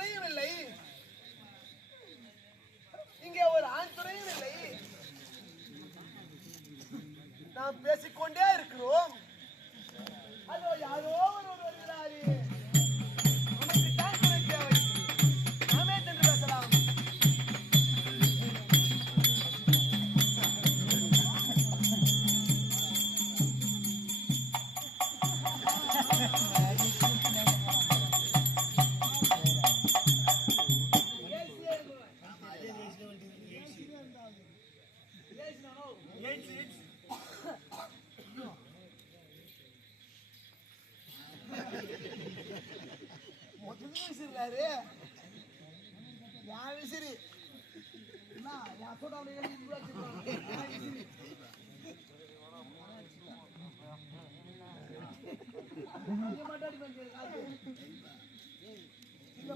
துணையும் இல்லை, இங்கே ஒரு ஆண் துணையும் இல்லை. நாம் பேசிக்கொண்டே இருக்கிறோம். அதோ யாரோ ஒருவர் வருகிறாரே. நமக்கு தான் துணை தேவை. நாமே சென்று பேசலாம்.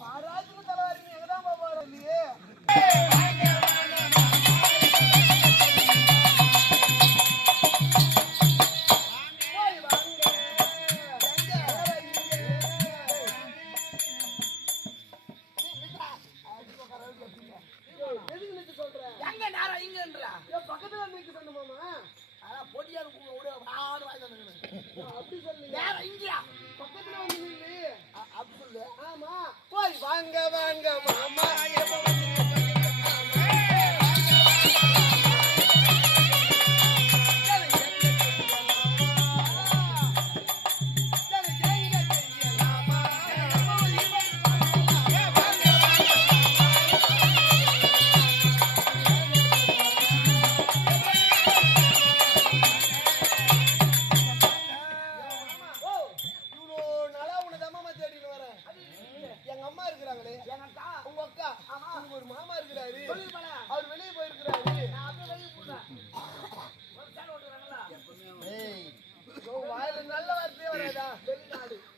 பாராட்டு தலைவாரி எங்கதான் போவாரு இல்லையே. பக்கத்துல நிக்க சொன்னமாமா. போட்டியா அப்படி சொல்லு. பக்கத்துல வந்து அப்படி சொல்லு. ஆமா போய் வாங்க வாங்க மாமா.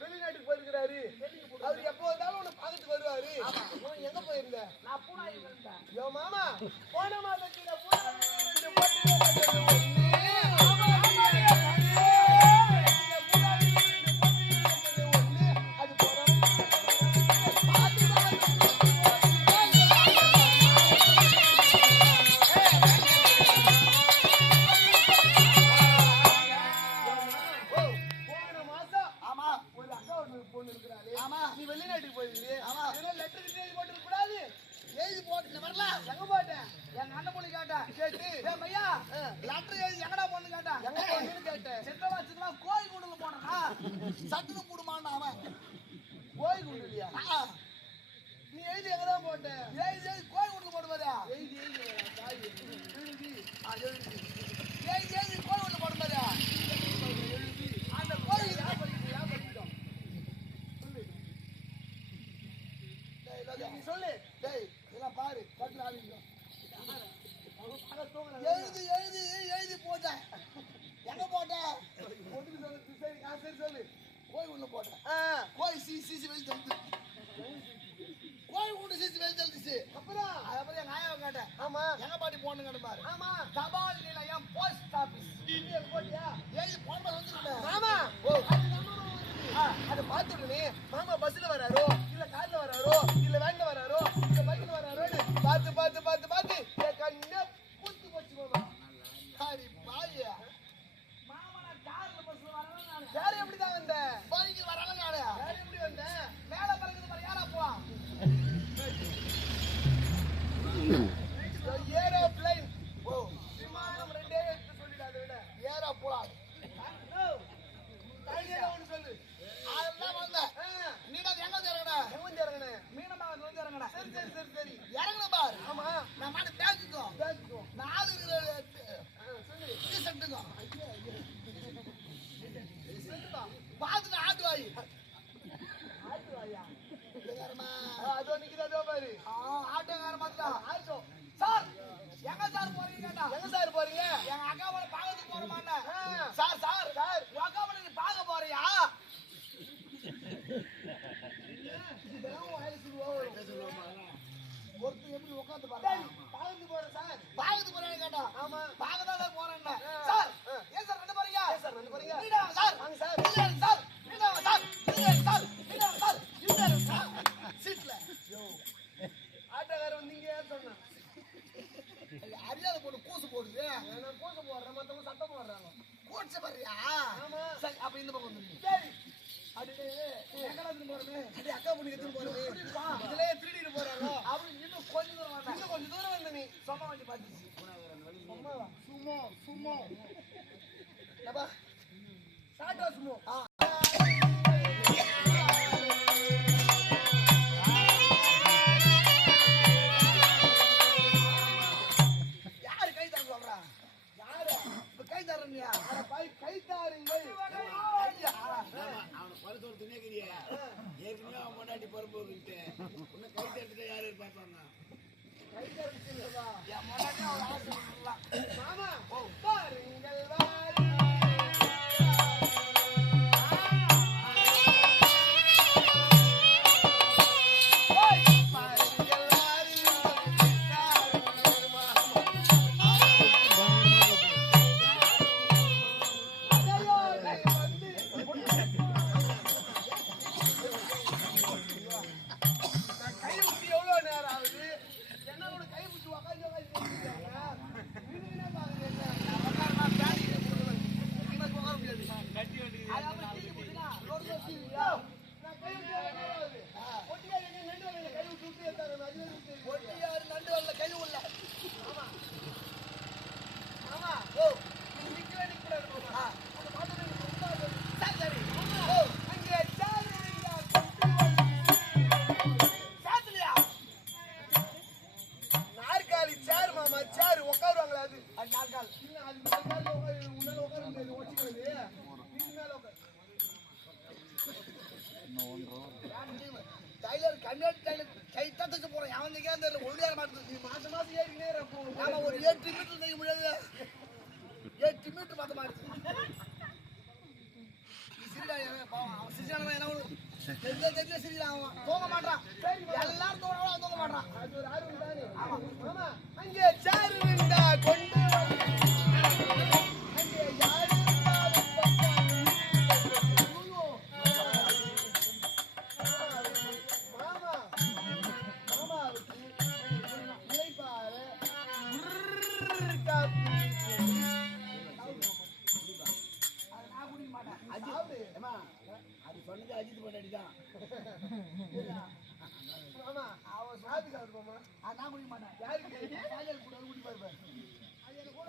வெளிநாட்டுக்கு போயிருக்கிறாரு. அவரு எப்போ வந்தாலும் உன்னை பார்த்துட்டு வருவாரு. எங்க போயிருந்த? நான் பூனாய் இருந்தேன். யோ மாமா போன மாதத்துல நீ வெளிநாட்டுக்கு போயிருக்கிறேன். லெட்டர் போட்டு கூடாது. எழுதி போட்டு வரல. எங்க போட்டேன்? எங்க அண்ணன் பொண்ணு கேட்டேன். கேட்டு ஐயா லெட்டர் எழுதி எங்கடா பொண்ணு கேட்டேன். எங்க பொண்ணுன்னு கேட்டேன். செத்த வச்சுக்கலாம் கோயில் குண்டுல போனா சட்டுன்னு கூடுமான்னு அவன். கோயில் குண்டு இல்லையா? நீ எழுதி எங்கதான் போட்ட? எழுதி கோயில் குண்டுல போட்டு பாரு. எழுதி கோயில் குண்டுல போட்டு பாரு. அந்த கோயில் நீ சொல்லு. டேய் இதெல்லாம் பாரு. கட்டில ஆளுங்க எழுதி போட்டேன். எங்க போட்டேன்? ஒட்டுக்கு சொல்லு. சரி சரி சொல்லு. கோயில் உள்ள போட்டேன். கோயில் சிசி வெளியே தள்ளுது. கோயில் கூட சிசி வெளியே தள்ளுச்சு. அப்புறம் எங்க ஆயாவை கேட்டேன். ஆமா எங்க பாட்டி போன்னு கேட்டு பாரு. ஆமா தபால் நிலையம் போஸ்ட் ஆபீஸ். நீ போட்டியா? எழுதி போன வந்துருக்கேன். ஆமா அதை பார்த்துடுனே. மாமா பஸ்ல வராரோ இல்ல கார்ல வராரோ இல்ல வேன்ல வராரோ இல்ல பைக்ல வராரோன்னு பார்த்து பார்த்து பார்த்து பார்த்து என் கண்ணே பூத்து போச்சு மாமா. சாரி பாயா மாமா நான் கார்ல பஸ்ல வரல. நான் வேற எப்படி தான் வந்தேன்? பைக்ல வரல. நானே வேற எப்படி வந்தேன்? மேல பறக்குது பாரு. யாரா போ ஏரோப்ளேன். ஓ விமானம் ரெண்டே எடுத்து சொல்லிடாத விட ஏரோப்ளேன். சொல்லு. அதெல்லாம் வந்த நீடா எங்க இறங்கடா? மீனமாவத்துல வந்து இறங்கடா. சரி சரி சரி சரி இறங்கணும் பாரு. ஆமா நான் மாட்டு பேசுக்கோ நாலு சொல்லு செட்டுக்கோ பார்த்துட்டு ஆட்டுவாயி அதோ நிக்குது. அதோ பாரு ஆட்டோக்கார மாத்தா ஆட்டோ. சார் எங்க சார் போறீங்க கேட்டா. எங்க சார் போறீங்க? எங்க அக்காவோட பாகத்துக்கு போறோமாண்ணா. சார் சார் சார் அக்காவோட நீ பார்க்க போறியா? ஒருத்தர் எப்படி உட்காந்து பாகத்து போறேன் சார். பாகத்து போறேன்னு கேட்டா. ஆமா பாகத்தான் போறேன் சார். ஏன் சார் ரெண்டு போறீங்க? சார் ரெண்டு போறீங்க. சார் வாங்க சார். சார் சார் சார் சீட்ல சுமோ என்னப்பா சாட்டா சுமோ யாரு கை தர சொல்றா யாரு இப்ப கை தரணியா கை தாருங்கள் அவனை பரிசோடு துணிக்கிறிய ஏற்கனவே அவன் முன்னாடி பரப்போகிட்டு இன்னும் கை தட்டுட்டு யாரு பார்ப்பாங்க கை தரணியா என் முன்னாடி அவன் ஆசை மாமா பாருங்கள் ஒரு 8 மீட்டர் தைக்க முடியாது 8 மீட்டர் பார்த்த மாதிரி தூங்க மாட்டான் எல்லாரும் தூங்க மாட்டான் அது ஒரு ஆர்வம் தானே அங்கே சாரு கொண்டு அங்கே யாரு மாமா மாமாவுக்கு இலைப்பாரு அது சொன்னது அஜித் பண்ணாடி தான் ஆமா அவன் சாப்பிட்டு சாப்பிடுமா நான் குடிக்க மாட்டேன் யாருக்கு குடி பாருப்பேன் அது எனக்கு கூட